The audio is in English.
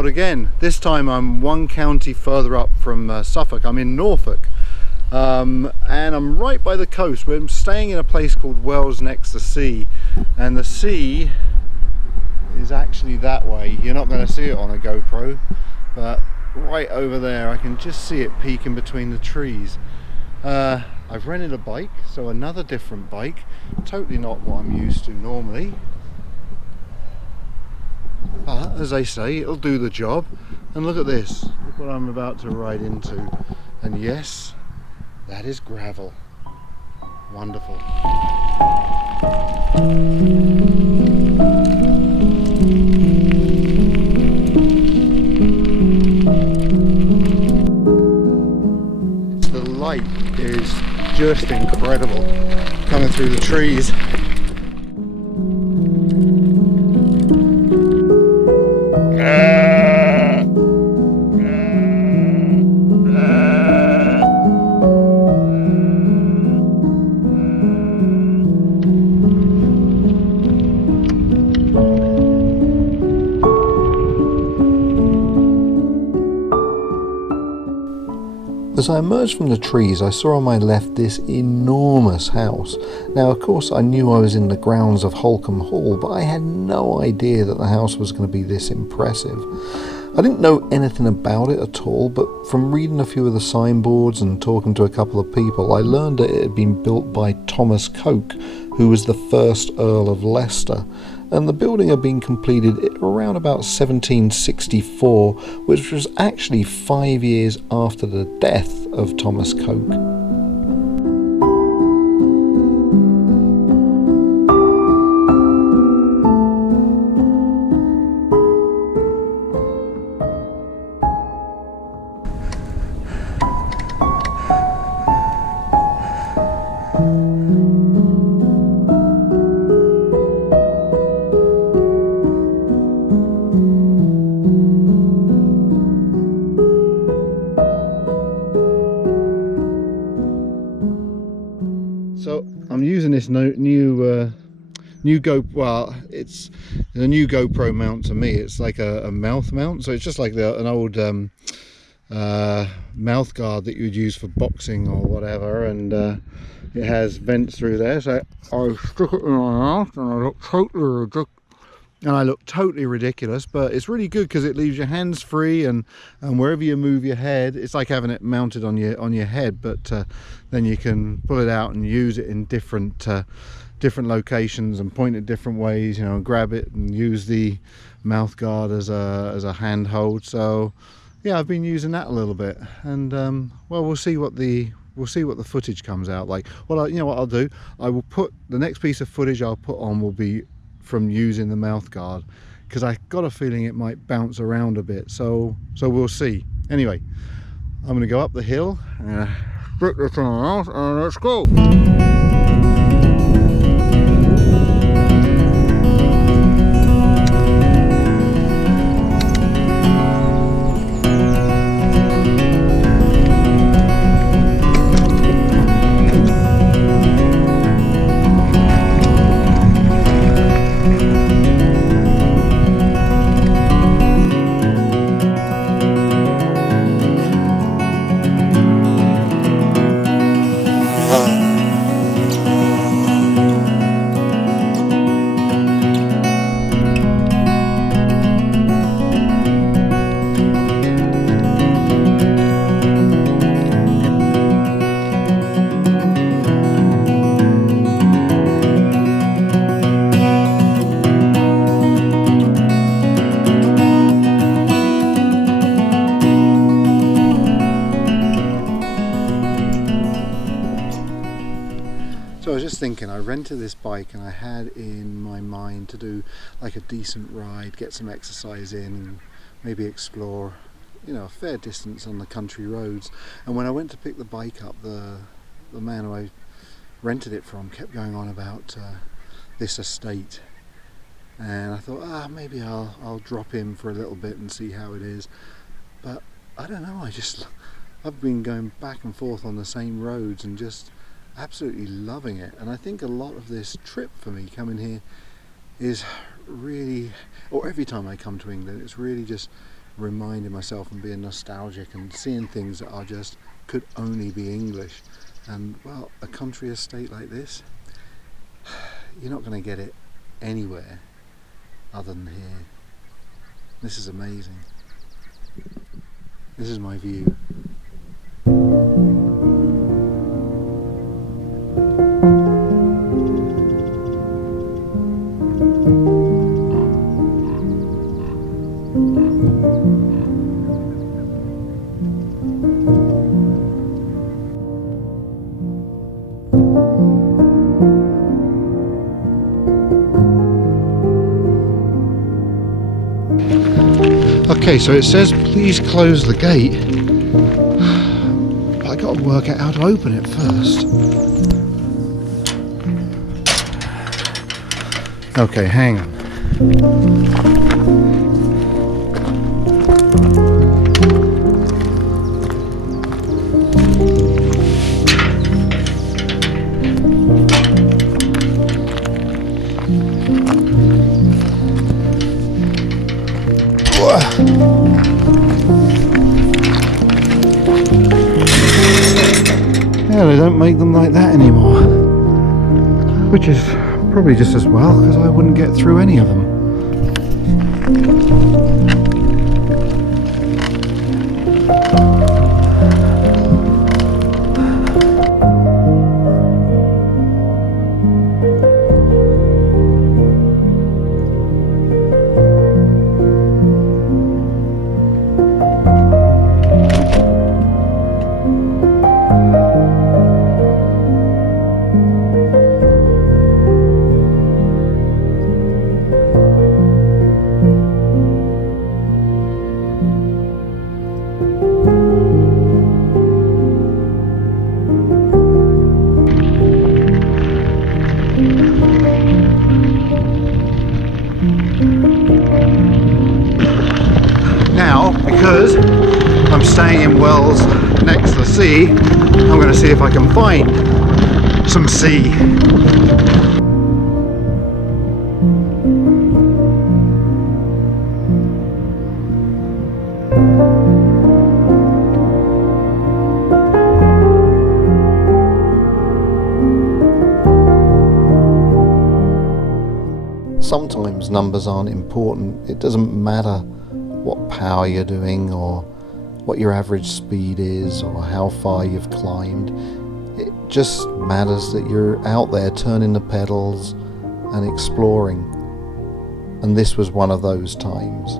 out again. This time I'm one county further up from Suffolk. I'm in Norfolk, and I'm right by the coast. We're staying in a place called Wells next to the sea, and the sea is actually that way. You're not going to see it on a GoPro, but right over there I can just see it peeking between the trees. I've rented a bike, so another different bike, totally not what I'm used to normally. But as they say, it'll do the job. And look at this, look what I'm about to ride into. And yes, that is gravel. Wonderful. The light is just incredible coming through the trees. As I emerged from the trees, I saw on my left this enormous house. Now, of course, I knew I was in the grounds of Holkham Hall, but I had no idea that the house was going to be this impressive. I didn't know anything about it at all, but from reading a few of the signboards and talking to a couple of people, I learned that it had been built by Thomas Coke, who was the first Earl of Leicester. And the building had been completed around about 1764, which was actually 5 years after the death of Thomas Coke. So I'm using this new GoPro. Well, it's a new GoPro mount to me. It's like a mouth mount, so it's just like an old mouth guard that you would use for boxing or whatever, and it has vents through there. So I stick it in my mouth, and I look totally ridiculous, but it's really good because it leaves your hands free, and wherever you move your head, it's like having it mounted on your head, but then you can pull it out and use it in different locations and point it different ways, you know, and grab it and use the mouth guard as a handhold. So yeah, I've been using that a little bit, and well, we'll see what the footage comes out like. Well, you know what I'll do, I will put the next piece of footage I'll put on will be from using the mouth guard, because I got a feeling it might bounce around a bit, so we'll see. Anyway, I'm going to go up the hill and put this on out, and let's go. So I was just thinking, I rented this bike and I had in my mind to do like a decent ride, get some exercise in, and maybe explore, you know, a fair distance on the country roads. And when I went to pick the bike up, the man who I rented it from kept going on about this estate, and I thought, maybe I'll drop in for a little bit and see how it is. But I don't know, I've been going back and forth on the same roads and just absolutely loving it. And I think a lot of this trip for me coming here is really, or every time I come to England, it's really just reminding myself and being nostalgic and seeing things that are just could only be English. And well, a country estate like this, you're not going to get it anywhere other than here. This is amazing. This is my view. Okay, so it says please close the gate, but I got to work out how to open it first. Okay, hang on. Yeah, they don't make them like that anymore, which is probably just as well, because I wouldn't get through any of them. Now, because I'm staying in Wells next to the sea, I'm going to see if I can find some sea. Sometimes numbers aren't important. It doesn't matter what power you're doing or what your average speed is or how far you've climbed. It just matters that you're out there turning the pedals and exploring. And this was one of those times.